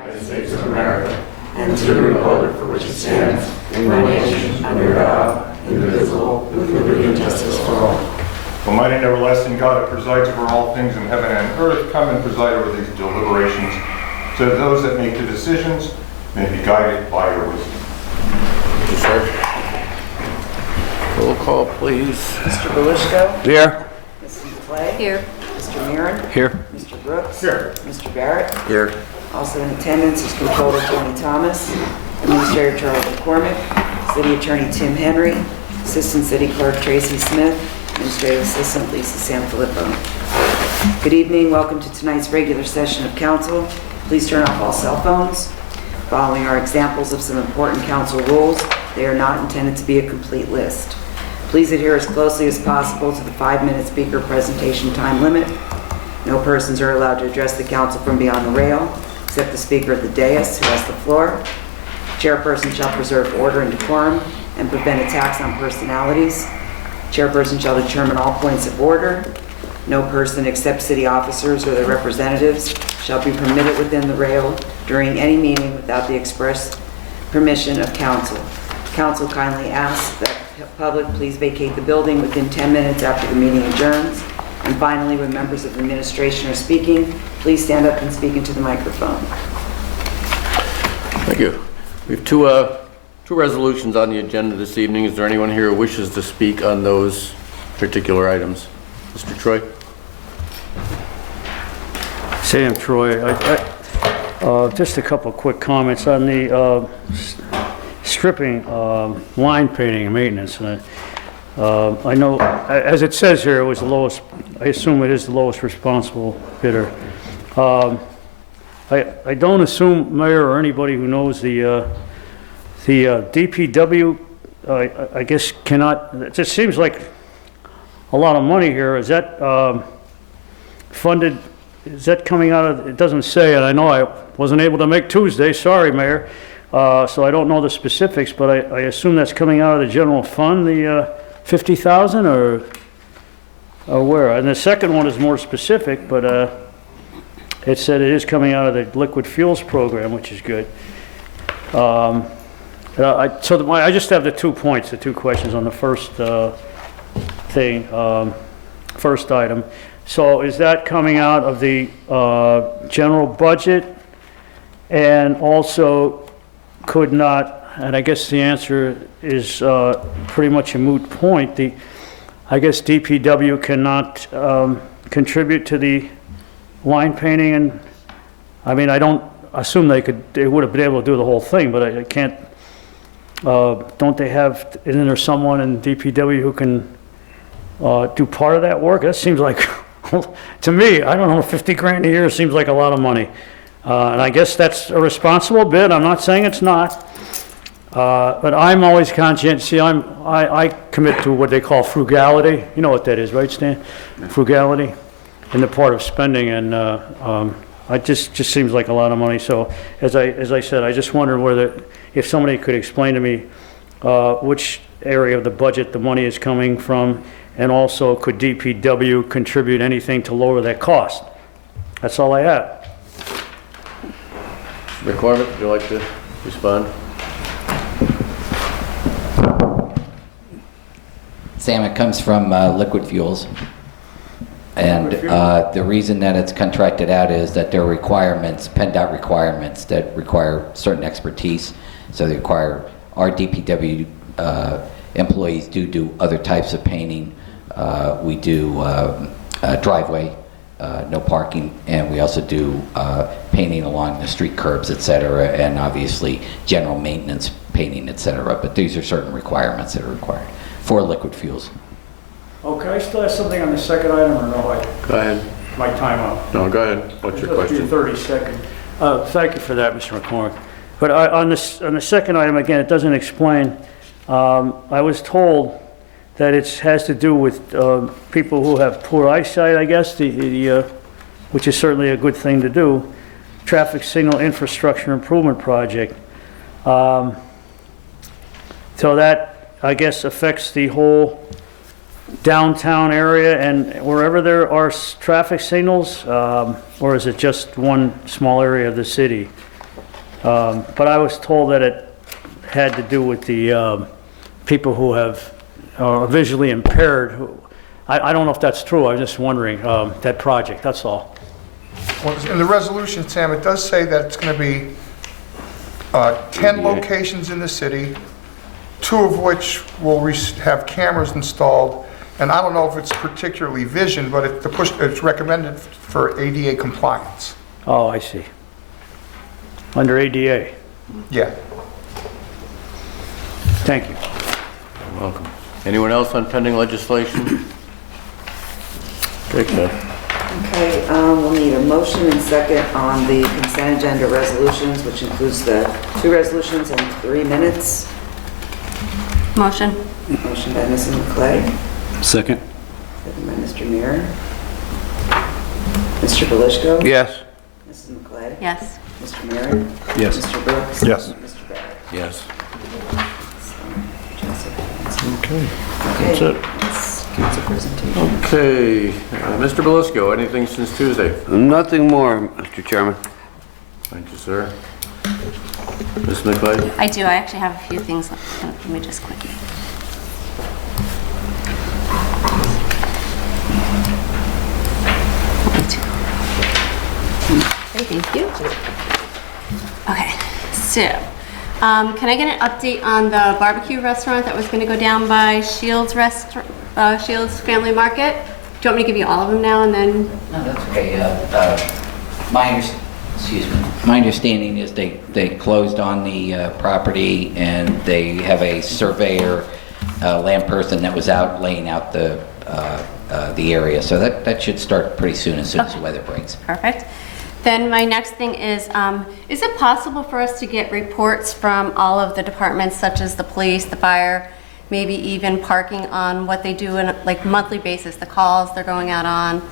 United States of America, and to the republic for which it stands, one nation, under God, indivisible, with liberty and justice for all. Almighty and everlasting God, who presides over all things in heaven and earth, come and preside over these deliberations, so that those that make the decisions may be guided by your wisdom. Roll call, please. Mr. Belishko? Here. Mrs. Clay? Here. Mr. Mirren? Here. Mr. Brooks? Here. Mr. Barrett? Here. Also in attendance is Controller Tony Thomas, Administrator Charles McCormick, City Attorney Tim Henry, Assistant City Clerk Tracy Smith, Administrative Assistant Lisa Sanfilippo. Good evening. Welcome to tonight's regular session of council. Please turn off all cell phones. Following are examples of some important council rules. They are not intended to be a complete list. Please adhere as closely as possible to the 5-minute speaker presentation time limit. No persons are allowed to address the council from beyond the rail, except the speaker of the dais who has the floor. Chairperson shall preserve order and decorum and prevent attacks on personalities. Chairperson shall determine all points of order. No person except city officers or their representatives shall be permitted within the rail during any meeting without the express permission of council. Council kindly asks that the public please vacate the building within 10 minutes after the meeting adjourns. And finally, when members of the administration are speaking, please stand up and speak into the microphone. Thank you. We have two resolutions on the agenda this evening. Is there anyone here who wishes to speak on those particular items? Mr. Troy? Sam Troy. Just a couple quick comments on the stripping, line painting and maintenance. I know, as it says here, it was the lowest, I assume it is the lowest responsible bidder. I don't assume, Mayor, or anybody who knows the DPW, I guess cannot, it just seems like a lot of money here. Is that funded, is that coming out of, it doesn't say, and I know I wasn't able to make Tuesday, sorry, Mayor, so I don't know the specifics, but I assume that's coming out of the general fund, the 50,000 or where? And the second one is more specific, but it said it is coming out of the liquid fuels program, which is good. I just have the 2 points, the 2 questions on the first thing, first item. So is that coming out of the general budget? And also could not, and I guess the answer is pretty much a moot point. I guess DPW cannot contribute to the line painting, and I mean, I don't assume they would have been able to do the whole thing, but I can't, don't they have, isn't there someone in DPW who can do part of that work? That seems like, to me, I don't know, 50 grand a year seems like a lot of money. And I guess that's a responsible bid. I'm not saying it's not. But I'm always conscientious. See, I commit to what they call frugality. You know what that is, right, Stan? Frugality in the part of spending, and it just seems like a lot of money. So as I said, I just wondered whether, if somebody could explain to me which area of the budget the money is coming from, and also could DPW contribute anything to lower that cost? That's all I have. McCormick, would you like to respond? Sam, it comes from liquid fuels. And the reason that it's contracted out is that there are requirements, PennDOT requirements, that require certain expertise. So they require, our DPW employees do other types of painting. We do driveway, no parking, and we also do painting along the street curbs, etc., and obviously general maintenance painting, etc. But these are certain requirements that are required for liquid fuels. Okay, I still have something on the second item, or no? Go ahead. My time up. No, go ahead. What's your question? 30 seconds. Thank you for that, Mr. McCormick. But on the second item, again, it doesn't explain. I was told that it has to do with people who have poor eyesight, I guess, which is certainly a good thing to do. Traffic signal infrastructure improvement project. So that, I guess, affects the whole downtown area and wherever there are traffic signals, or is it just one small area of the city? But I was told that it had to do with the people who are visually impaired. I don't know if that's true. I was just wondering, that project, that's all. Well, in the resolution, Sam, it does say that it's going to be 10 locations in the city, 2 of which will have cameras installed. And I don't know if it's particularly vision, but it's recommended for ADA compliance. Oh, I see. Under ADA. Yeah. Thank you. You're welcome. Anyone else on pending legislation? Take that. Okay, we'll need a motion and second on the consent agenda resolutions, which includes the 2 resolutions and 3 minutes. Motion. Motion by Mrs. McClay, Second. second by Mr. Muir. Mr. Belishko? Yes. Mrs. McClay? Yes. Mr. Muir? Yes. Mr. Brooks? Yes. Mr. Barrett? Yes. Okay. That's it. That's a presentation. Okay, Mr. Belisco, anything since Tuesday? Nothing more, Mr. Chairman. Thank you, sir. Ms. McLeod? I do. I actually have a few things. Let me just quickly. Okay, thank you. Okay, so can I get an update on the barbecue restaurant that was going to go down by Shields Shields Family Market? Do you want me to give you all of them now and then? No, that's okay. My understanding is they closed on the property and they have a surveyor, land person that was out laying out the area. So that should start pretty soon as the weather breaks. Perfect. Then my next thing is it possible for us to get reports from all of the departments, such as the police, the fire, maybe even parking, on what they do on like monthly basis, the calls they're going out on?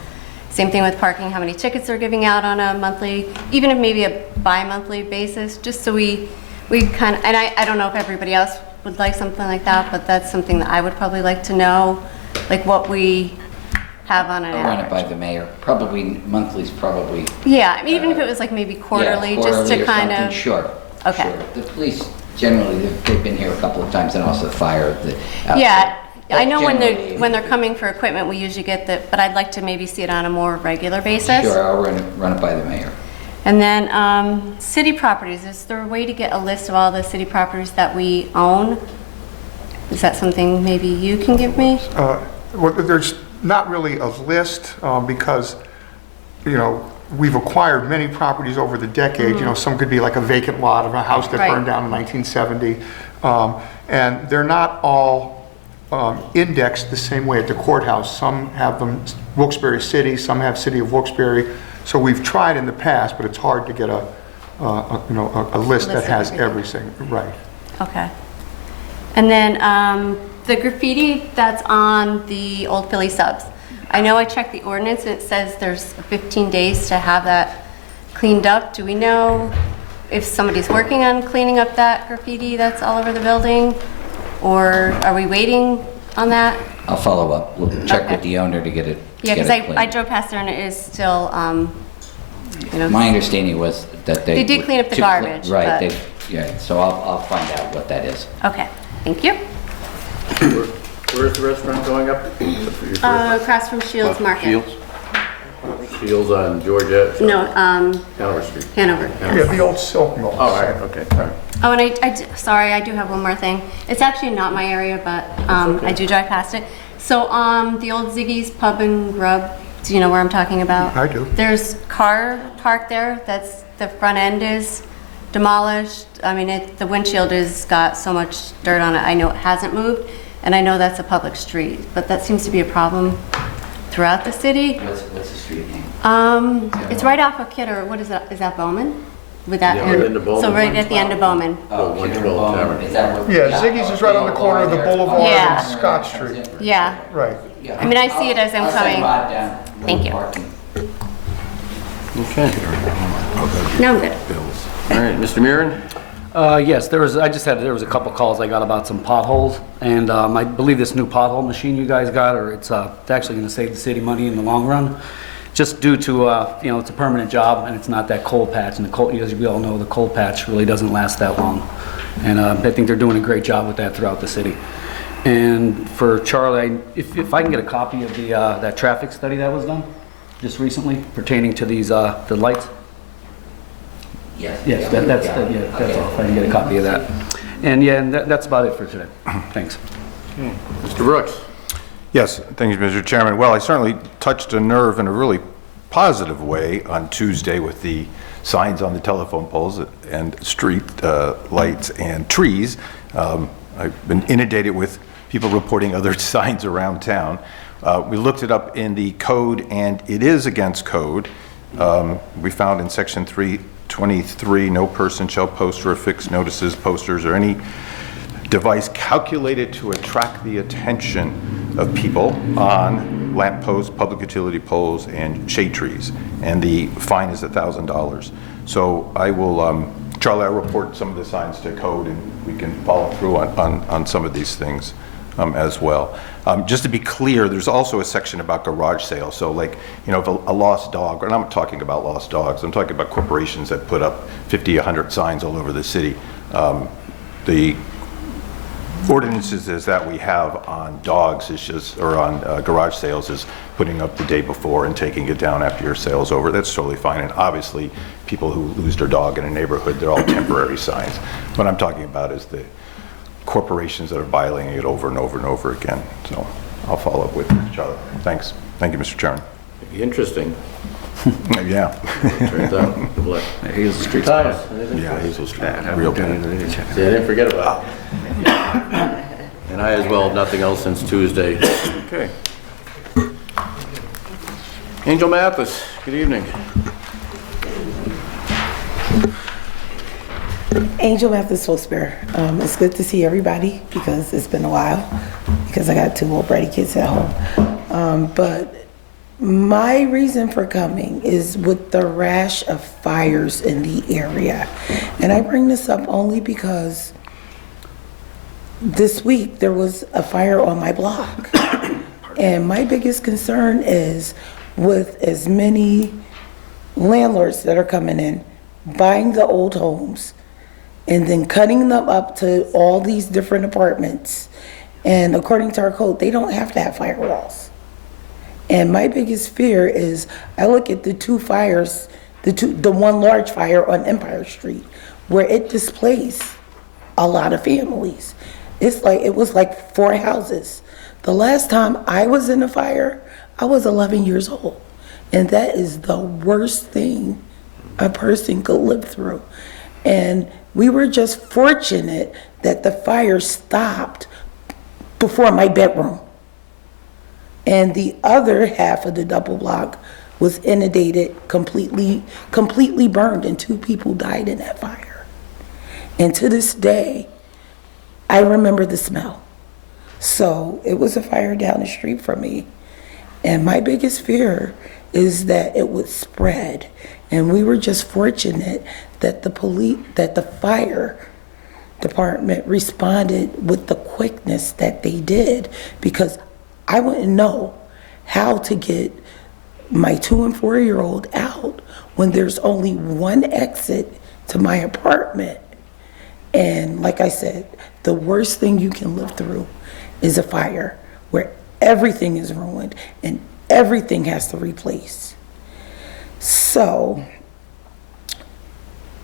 Same thing with parking, how many tickets they're giving out on a monthly, even if maybe a bi-monthly basis, just so we kind of, and I don't know if everybody else would like something like that, but that's something that I would probably like to know, like what we have on an I'll run it average. by the mayor. Probably monthly's probably. Yeah, I mean, even if it was like maybe quarterly, just to or kind something, of. Sure. Okay. Sure. The police generally, they've been here a couple of times, and also the fire. Yeah, I But know generally- when they're coming for equipment, we usually get but I'd like to maybe see it on a more regular basis. Sure, I'll run it by the mayor. And then city properties, is there a way to get a list of all the city properties that we own? Is that something maybe you can give me? Well, there's not really a list because, we've acquired many properties over the decade. Some could be like a vacant lot of a house that Right. burned down in 1970. And they're not all indexed the same way at the courthouse. Some have them Wilkes-Barre City, some have City of Wilkes-Barre. So we've tried in the past, but it's hard to get a list that List of has everything. everything. Right. Okay. And then the graffiti that's on the Old Philly subs. I know I checked the ordinance and it says there's 15 days to have that cleaned up. Do we know if somebody's working on cleaning up that graffiti that's all over the building? Or are we waiting on that? I'll follow up. We'll check Okay. with the owner to get it. Yeah, because I cleaned. drove past there and it is still, My understanding was that They did clean up the garbage, Right, but- yeah, so I'll find out what that is. Okay, thank you. Where's the restaurant going up? Across from Shields Market. Shields? Shields on Georgette, No, Hanover Street. Hanover. Yeah, the old silk mill. Oh, all right, okay, all right. Oh, and sorry, I do have one more thing. It's actually not my area, but I do drive past it. So, the old Ziggy's Pub and Grub, do you know where I'm talking about? I do. There's car parked there, the front end is demolished. I mean, the windshield has got so much dirt on it, I know it hasn't moved, and I know that's a public street, but that seems to be a problem throughout the city. What's the street name? It's right off of Kidder, what is that, is that Bowman? With that, Yeah, right into Bowman. so right at the end of Bowman. Oh, Kidder 112 Bowman. Tavern. Is that what? Yeah, Ziggy's is right on the corner of the boulevard Yeah. and Scott Street. Yeah, Right. Yeah. I mean, I see it as I'm I'll send coming. Rod down. Thank you. Parking. Okay, No, I'm good. all right, Mr. Murin? Yes, there was a couple calls I got about some potholes, and I believe this new pothole machine you guys got, or it's actually going to save the city money in the long run. just due to, you know, it's a permanent job and it's not that cold patch. And the cold, as we all know, the cold patch really doesn't last that long. And I think they're doing a great job with that throughout the city. And for Charlie, if I can get a copy of the that traffic study that was done just recently pertaining to these the lights. Yes. Yes, that's all. If I can get a copy of that. And yeah, and that's about it for today. Thanks. Mr. Brooks? Yes, thank you, Mr. Chairman. Well, I certainly touched a nerve in a really positive way on Tuesday with the signs on the telephone poles and street lights and trees. I've been inundated with people reporting other signs around town. We looked it up in the code, and it is against code. We found in section 323, no person shall post or affix notices, posters, or any device calculated to attract the attention of people on lamp posts, public utility poles, and shade trees. And the fine is $1,000. So I will, Charlie, I'll report some of the signs to code, and we can follow through on some of these things as well. Just to be clear, there's also a section about garage sales. So like, you know, if a lost dog, and I'm not talking about lost dogs, I'm talking about corporations that put up 50, 100 signs all over the city. The ordinances is that we have on dogs is just, or on garage sales is putting up the day before and taking it down after your sale's over. That's totally fine. And obviously people who lose their dog in a neighborhood, they're all temporary signs. What I'm talking about is the corporations that are violating it over and over and over again. So I'll follow up with Charlie. Thanks. Thank you, Mr. Chairman. Interesting. Yeah. Turns out. Good luck. Hazel Street. Thomas? Yeah, Hazel Street. Real bad. See, I didn't forget about it. And I as well, have nothing else since Tuesday. Okay. Angel Mathis, good evening. Angel Mathis Wilkes-Barre. It's good to see everybody because it's been a while because I got 2 little bratty kids at home. But my reason for coming is with the rash of fires in the area. And I bring this up only because this week there was a fire on my block. And my biggest concern is with as many landlords that are coming in, buying the old homes, and then cutting them up to all these different apartments. And according to our code, they don't have to have firewalls. And my biggest fear is I look at the 2 fires, the one large fire on Empire Street, where it displaced a lot of families. It was like 4 houses. The last time I was in a fire, I was 11 years old. And that is the worst thing a person could live through. And we were just fortunate that the fire stopped before my bedroom. And the other half of the double block was inundated, completely burned, and 2 people died in that fire. And to this day, I remember the smell. So it was a fire down the street from me. And my biggest fear is that it would spread. And we were just fortunate that the fire department responded with the quickness that they did, because I wouldn't know how to get my 2- and 4-year-old out when there's only one exit to my apartment. And like I said, the worst thing you can live through is a fire where everything is ruined and everything has to replace. So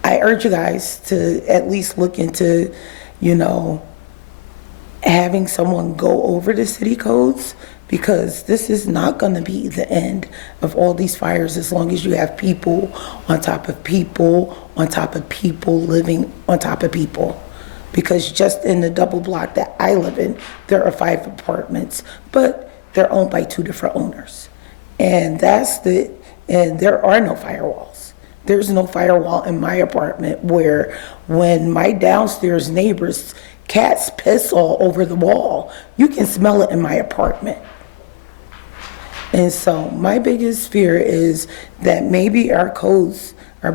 I urge you guys to at least look into, having someone go over the city codes, because this is not going to be the end of all these fires as long as you have people on top of people on top of people living on top of people. Because just in the double block that I live in, there are 5 apartments, but they're owned by 2 different owners. And there are no firewalls. There's no firewall in my apartment, where when my downstairs neighbors' cats piss all over the wall, you can smell it in my apartment. And so my biggest fear is that maybe our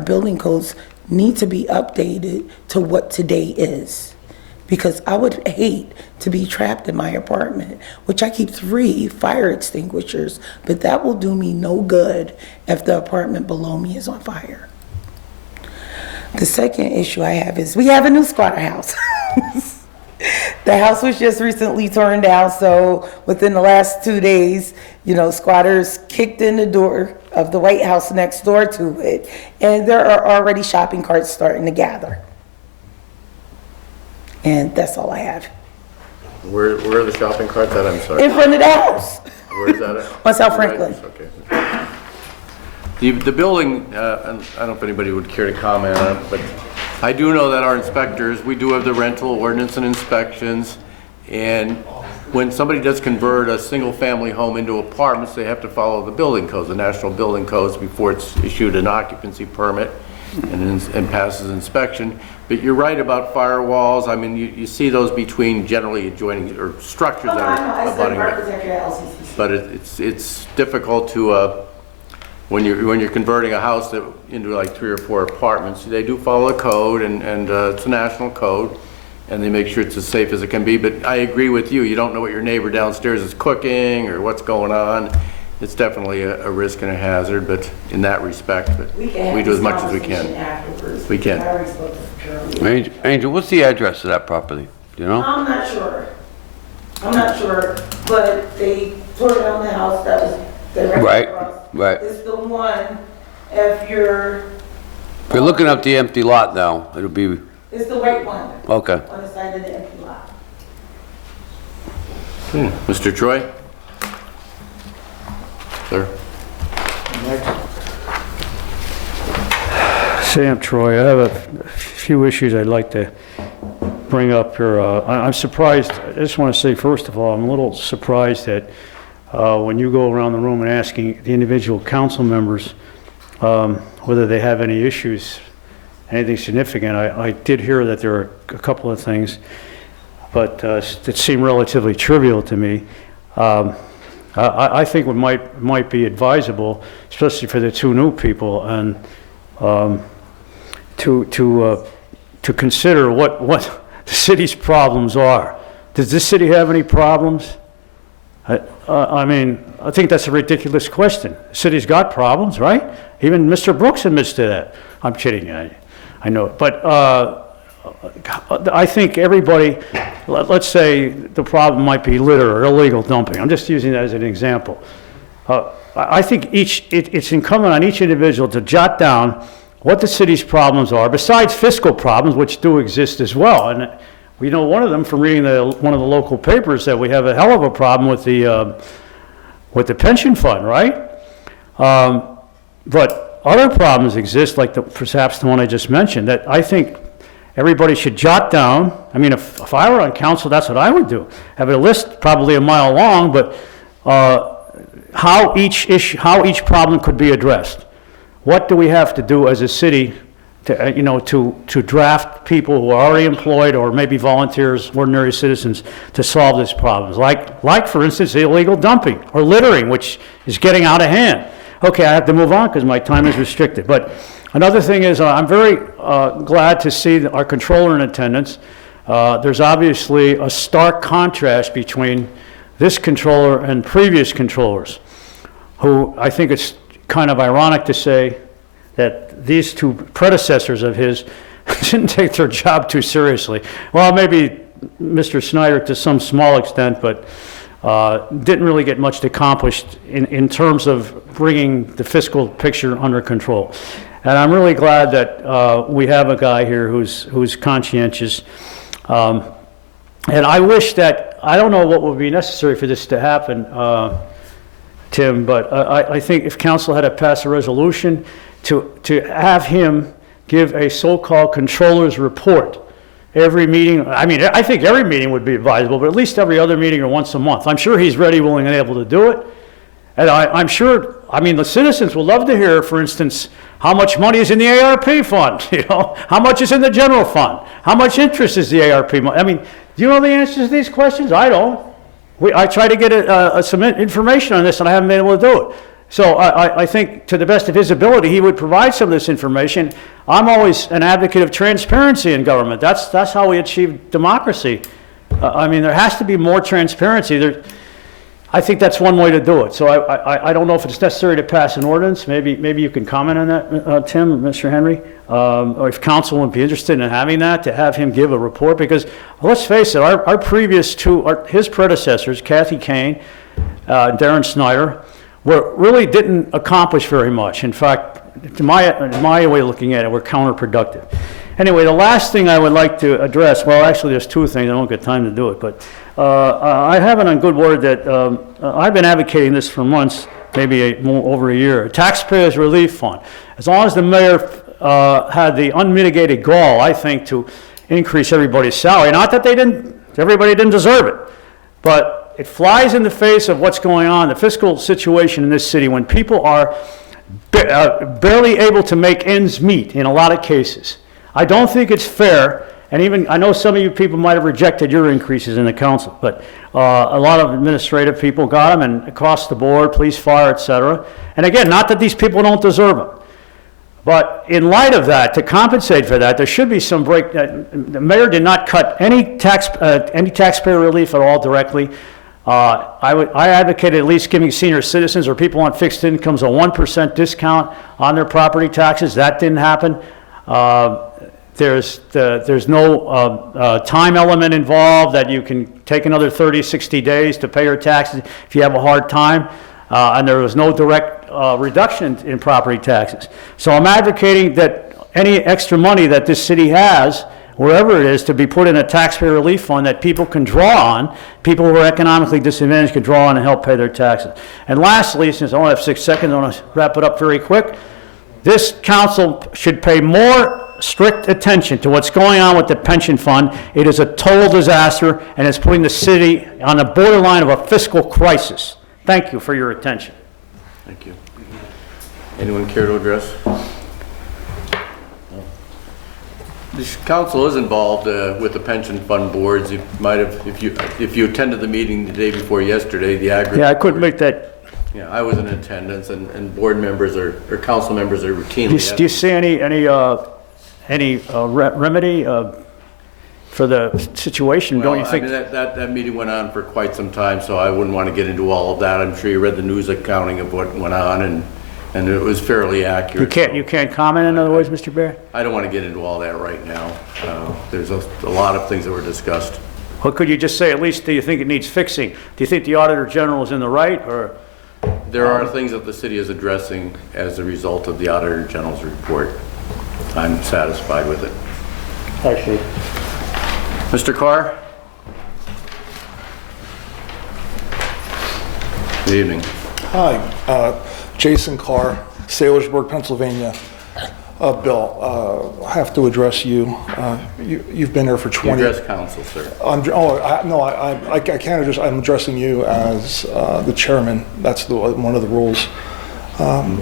building codes need to be updated to what today is. because I would hate to be trapped in my apartment, which I keep 3 fire extinguishers, but that will do me no good if the apartment below me is on fire. The second issue I have is we have a new squatter house. The house was just recently torn down, so within the last 2 days, squatters kicked in the door of the White House next door to it, and there are already shopping carts starting to gather. And that's all I have. Where are the shopping carts at? I'm sorry. In front of the house. Where is that at? On South Franklin. Okay. The building, I don't know if anybody would care to comment on it, but I do know that our inspectors, we do have the rental ordinance and inspections, and when somebody does convert a single-family home into apartments, they have to follow the building codes, the national building codes, before it's issued an occupancy permit and passes inspection. But you're right about firewalls. I mean, you see those between generally adjoining or structures that are abutting. But it's difficult to when you're converting a house into like 3 or 4 apartments. They do follow a code, and it's a national code, and they make sure it's as safe as it can be. But I agree with you. You don't know what your neighbor downstairs is cooking or what's going on. It's definitely a risk and a hazard, but in that respect, but we do as much as we can. We can. Angel, what's the address of that property? Do you know? I'm not sure, but they tore down the house that was Right, across. right. It's the one, if you're... If you're looking up the empty lot now, it'll be, It's the white one. okay. On the side of the empty lot. Mr. Troy? Sir? Sam Troy, I have a few issues I'd like to bring up here. I'm surprised, I just want to say, first of all, I'm a little surprised that when you go around the room and asking the individual council members whether they have any issues, anything significant. I did hear that there are a couple of things, but that seem relatively trivial to me. I think what might be advisable, especially for the 2 new people, and to consider what the city's problems are. Does this city have any problems? I mean, I think that's a ridiculous question. The city's got problems, right? Even Mr. Brooks admits to that. I'm kidding, I know. But I think everybody, let's say the problem might be litter or illegal dumping. I'm just using that as an example. I think it's incumbent on each individual to jot down what the city's problems are, besides fiscal problems, which do exist as well. And we know one of them from reading one of the local papers, that we have a hell of a problem with the pension fund, right? But other problems exist, like perhaps the one I just mentioned, that I think everybody should jot down. I mean, if I were on council, that's what I would do. Have a list probably a mile long, but how each problem could be addressed. What do we have to do as a city to draft people who are already employed, or maybe volunteers, ordinary citizens, to solve these problems? Like for instance, illegal dumping or littering, which is getting out of hand. Okay, I have to move on because my time is restricted. But another thing is, I'm very glad to see our controller in attendance. There's obviously a stark contrast between this controller and previous controllers, who I think it's kind of ironic to say that these 2 predecessors of his didn't take their job too seriously. Well, maybe Mr. Snyder to some small extent, but didn't really get much accomplished in terms of bringing the fiscal picture under control. And I'm really glad that we have a guy here who's conscientious. And I wish that, I don't know what would be necessary for this to happen, Tim, but I think if council had to pass a resolution to have him give a so-called controller's report every meeting. I mean, I think every meeting would be advisable, but at least every other meeting or once a month. I'm sure he's ready, willing, and able to do it. And I'm sure, I mean, the citizens would love to hear, for instance, how much money is in the ARP fund, how much is in the general fund, how much interest is the ARP money. I mean, do you know the answers to these questions? I don't. I tried to get some information on this, and I haven't been able to do it. So I think to the best of his ability, he would provide some of this information. I'm always an advocate of transparency in government. That's how we achieve democracy. I mean, there has to be more transparency. I think that's one way to do it. So I don't know if it's necessary to pass an ordinance. Maybe you can comment on that, Tim, Mr. Henry, or if council would be interested in having that, to have him give a report, because let's face it, our previous his predecessors, Kathy Kane, Darren Snyder, really didn't accomplish very much. In fact, in my way of looking at it, we're counterproductive. Anyway, the last thing I would like to address, well, actually, there's two things. I won't get time to do it, but I have it on good word that I've been advocating this for months, maybe over a year. A taxpayers relief fund. As long as the mayor had the unmitigated gall, I think, to increase everybody's salary. Not that everybody didn't deserve it, but it flies in the face of what's going on, the fiscal situation in this city, when people are barely able to make ends meet in a lot of cases. I don't think it's fair, and even, I know some of you people might have rejected your increases in the council, but a lot of administrative people got them, and across the board, police, fire, et cetera. And again, not that these people don't deserve them, but in light of that, to compensate for that, there should be some break. The mayor did not cut any taxpayer relief at all directly. I advocated at least giving senior citizens or people on fixed incomes a 1% discount on their property taxes. That didn't happen. There's no time element involved that you can take another 30, 60 days to pay your taxes if you have a hard time. And there was no direct reduction in property taxes. So I'm advocating that any extra money that this city has, wherever it is, to be put in a taxpayer relief fund that people can draw on, people who are economically disadvantaged can draw on and help pay their taxes. And lastly, since I only have 6 seconds, I want to wrap it up very quick. This council should pay more strict attention to what's going on with the pension fund. It is a total disaster, and it's putting the city on the borderline of a fiscal crisis. Thank you for your attention. Thank you. Anyone care to address? This council is involved with the pension fund boards. You might have, if you attended the meeting the day before yesterday, the aggregate. Yeah, I couldn't make that. Yeah, I was in attendance, and board members or council members are routinely. Do you see any remedy for the situation? Well, don't you think? I mean, that meeting went on for quite some time, so I wouldn't want to get into all of that. I'm sure you read the news accounting of what went on, and it was fairly accurate. You can't comment, in other words, Mr. Barre? I don't want to get into all that right now. There's a lot of things that were discussed. Well, could you just say, at least, do you think it needs fixing? Do you think the Auditor General is in the right, or? There are things that the city is addressing as a result of the Auditor General's report. I'm satisfied with it. Thank you. Mr. Carr? Good evening. Hi, Jason Carr, Sailorsburg, Pennsylvania. Bill, I have to address you. You've been here for 20 years. Address council, sir. I can't address, I'm addressing you as the chairman. That's one of the rules.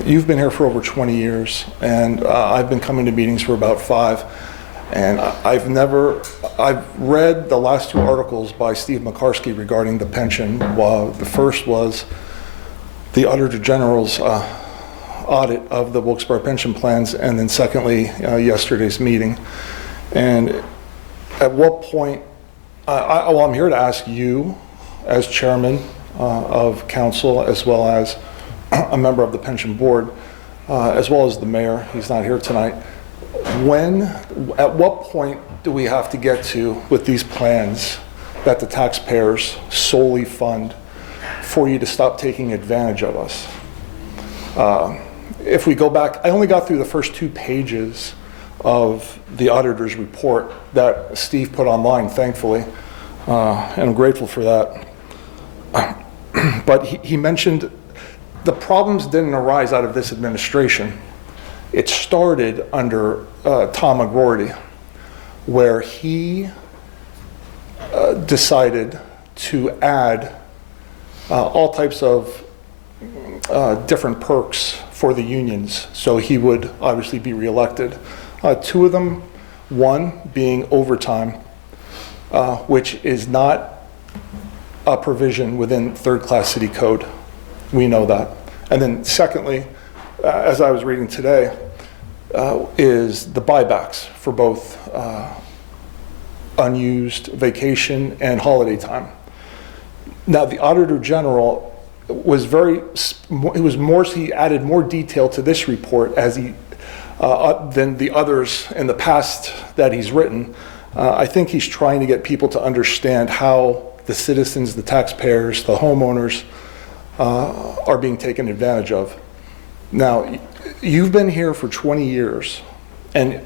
You've been here for over 20 years, and I've been coming to meetings for about 5. And I've read the last 2 articles by Steve McCarskey regarding the pension. The first was the Auditor General's audit of the Wilkes-Barre pension plans, and then secondly, yesterday's meeting. And at what point, I'm here to ask you, as chairman of council, as well as a member of the pension board, as well as the mayor, he's not here tonight, at what point do we have to get to with these plans that the taxpayers solely fund for you to stop taking advantage of us? If we go back, I only got through the first 2 pages of the auditor's report that Steve put online, thankfully, and I'm grateful for that. But he mentioned the problems didn't arise out of this administration. It started under Tom McGroarty, where he decided to add all types of different perks for the unions, so he would obviously be reelected. 2 of them, one being overtime, which is not a provision within third-class city code. We know that. And then secondly, as I was reading today, is the buybacks for both unused vacation and holiday time. Now, the Auditor General was he added more detail to this report as than the others in the past that he's written. I think he's trying to get people to understand how the citizens, the taxpayers, the homeowners are being taken advantage of. Now, you've been here for 20 years, and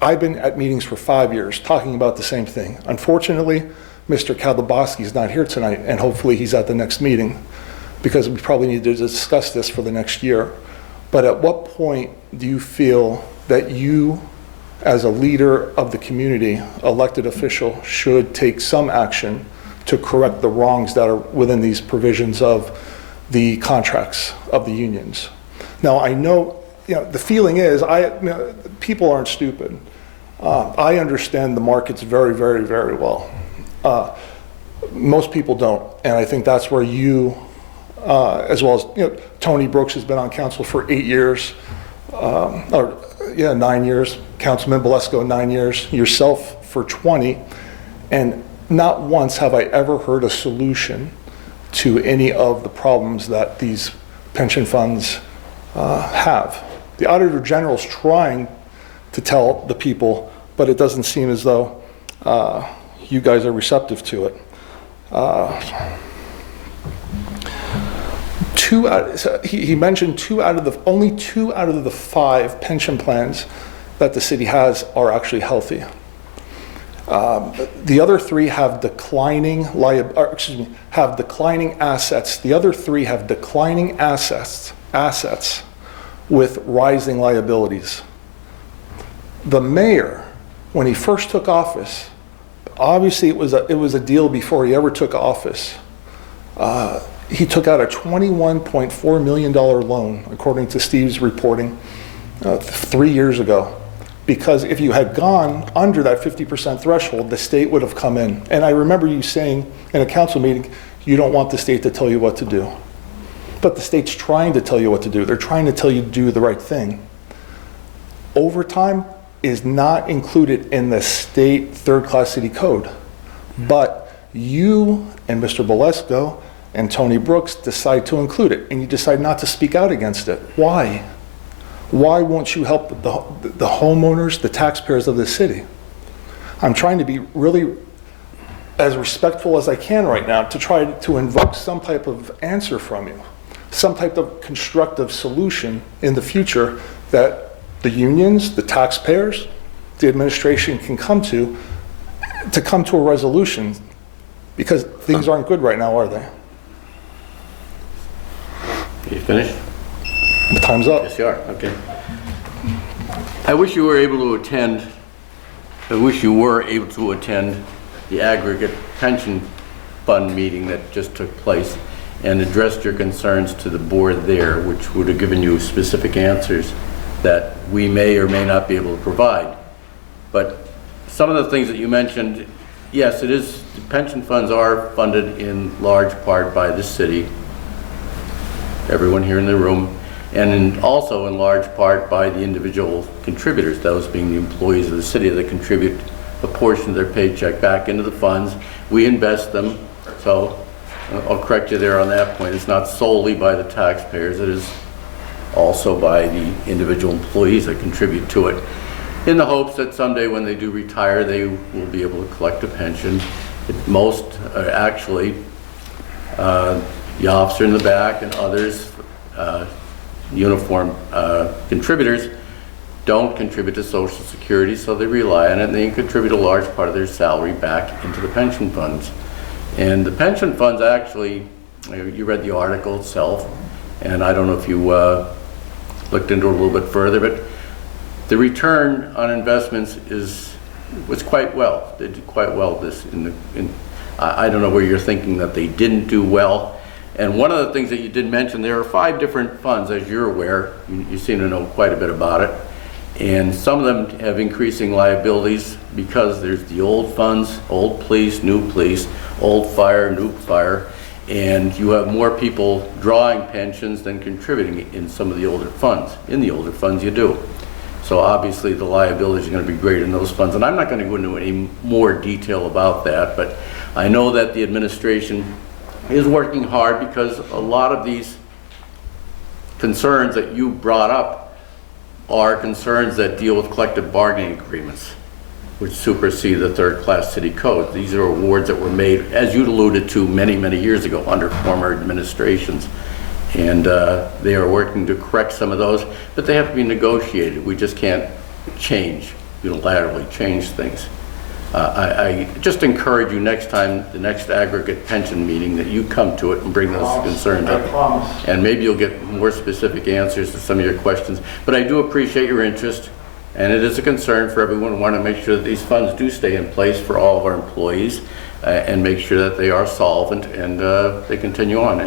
I've been at meetings for 5 years talking about the same thing. Unfortunately, Mr. Kaldaboski is not here tonight, and hopefully he's at the next meeting, because we probably need to discuss this for the next year. But at what point do you feel that you, as a leader of the community, elected official, should take some action to correct the wrongs that are within these provisions of the contracts of the unions? Now, I know, the feeling is, people aren't stupid. I understand the markets very, very, very well. Most people don't, and I think that's where you, as well as, Tony Brooks has been on council for 8 years, 9 years, Councilman Belasco 9 years, yourself for 20, and not once have I ever heard a solution to any of the problems that these pension funds have. The Auditor General is trying to tell the people, but it doesn't seem as though you guys are receptive to it. He mentioned only two out of the 5 pension plans that the city has are actually healthy. The other 3 have declining assets. The other 3 have declining assets with rising liabilities. The mayor, when he first took office, obviously it was a deal before he ever took office. He took out a $21.4 million loan, according to Steve's reporting, 3 years ago. Because if you had gone under that 50% threshold, the state would have come in. And I remember you saying in a council meeting, you don't want the state to tell you what to do. But the state's trying to tell you what to do. They're trying to tell you to do the right thing. Overtime is not included in the state third-class city code. But you and Mr. Belasco and Tony Brooks decide to include it, and you decide not to speak out against it. Why? Why won't you help the homeowners, the taxpayers of this city? I'm trying to be really as respectful as I can right now to try to invoke some type of answer from you, some type of constructive solution in the future that the unions, the taxpayers, the administration can come to a resolution, because things aren't good right now, are they? You finished? The time's up. Yes, you are. Okay. I wish you were able to attend the aggregate pension fund meeting that just took place and addressed your concerns to the board there, which would have given you specific answers that we may or may not be able to provide. But some of the things that you mentioned, yes, it is, the pension funds are funded in large part by the city, everyone here in the room, and also in large part by the individual contributors, those being the employees of the city that contribute a portion of their paycheck back into the funds. We invest them, so I'll correct you there on that point. It's not solely by the taxpayers, it is also by the individual employees that contribute to it, in the hopes that someday when they do retire, they will be able to collect a pension. Most actually, the officer in the back and others, uniform contributors, don't contribute to Social Security, so they rely on it, and they contribute a large part of their salary back into the pension funds. And the pension funds actually, you read the article itself, and I don't know if you looked into it a little bit further, but the return on investments was quite well. They did quite well I don't know where you're thinking that they didn't do well. And one of the things that you did mention, there are 5 different funds, as you're aware. You seem to know quite a bit about it. And some of them have increasing liabilities because there's the old funds, old police, new police, old fire, new fire. And you have more people drawing pensions than contributing in some of the older funds. In the older funds, you do. So obviously, the liabilities are going to be great in those funds. And I'm not going to go into any more detail about that, but I know that the administration is working hard because a lot of these concerns that you brought up are concerns that deal with collective bargaining agreements, which supersede the third-class city code. These are awards that were made, as you alluded to, many, many years ago under former administrations. And they are working to correct some of those, but they have to be negotiated. We just can't unilaterally change things. I just encourage you next time, the next aggregate pension meeting, that you come to it and bring those concerns up. I promise. And maybe you'll get more specific answers to some of your questions. But I do appreciate your interest, and it is a concern for everyone. We want to make sure that these funds do stay in place for all of our employees and make sure that they are solvent and they continue on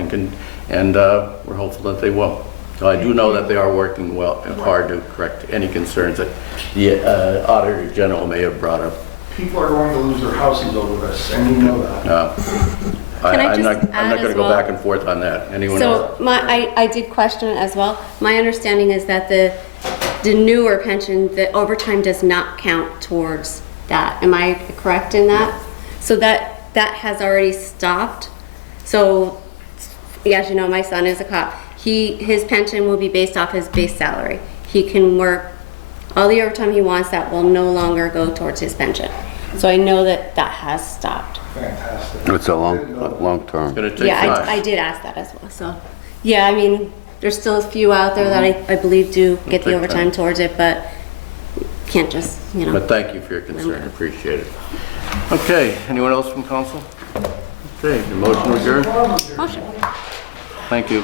and we're hopeful that they will. So I do know that they are working well and hard to correct any concerns that the Auditor General may have brought up. People are going to lose their houses over this, and you know that. Can I I'm just not add going to as go well? back and forth on that. Anyone else? So I did question it as well. My understanding is that the newer pension, the overtime does not count towards that. Am I correct in that? So that has already stopped. So, as you know, my son is a cop. His pension will be based off his base salary. He can work all the overtime he wants. That will no longer go towards his pension. So I know that has stopped. Fantastic. It's a long term. Going to take Yeah, time. I did ask that as well. So, yeah, I mean, there's still a few out there that I believe do get the Take overtime time. towards it, but can't just, But thank you for your concern. Appreciate it. Okay, anyone else from council? Okay, the motion adjourned. Motion. Thank you.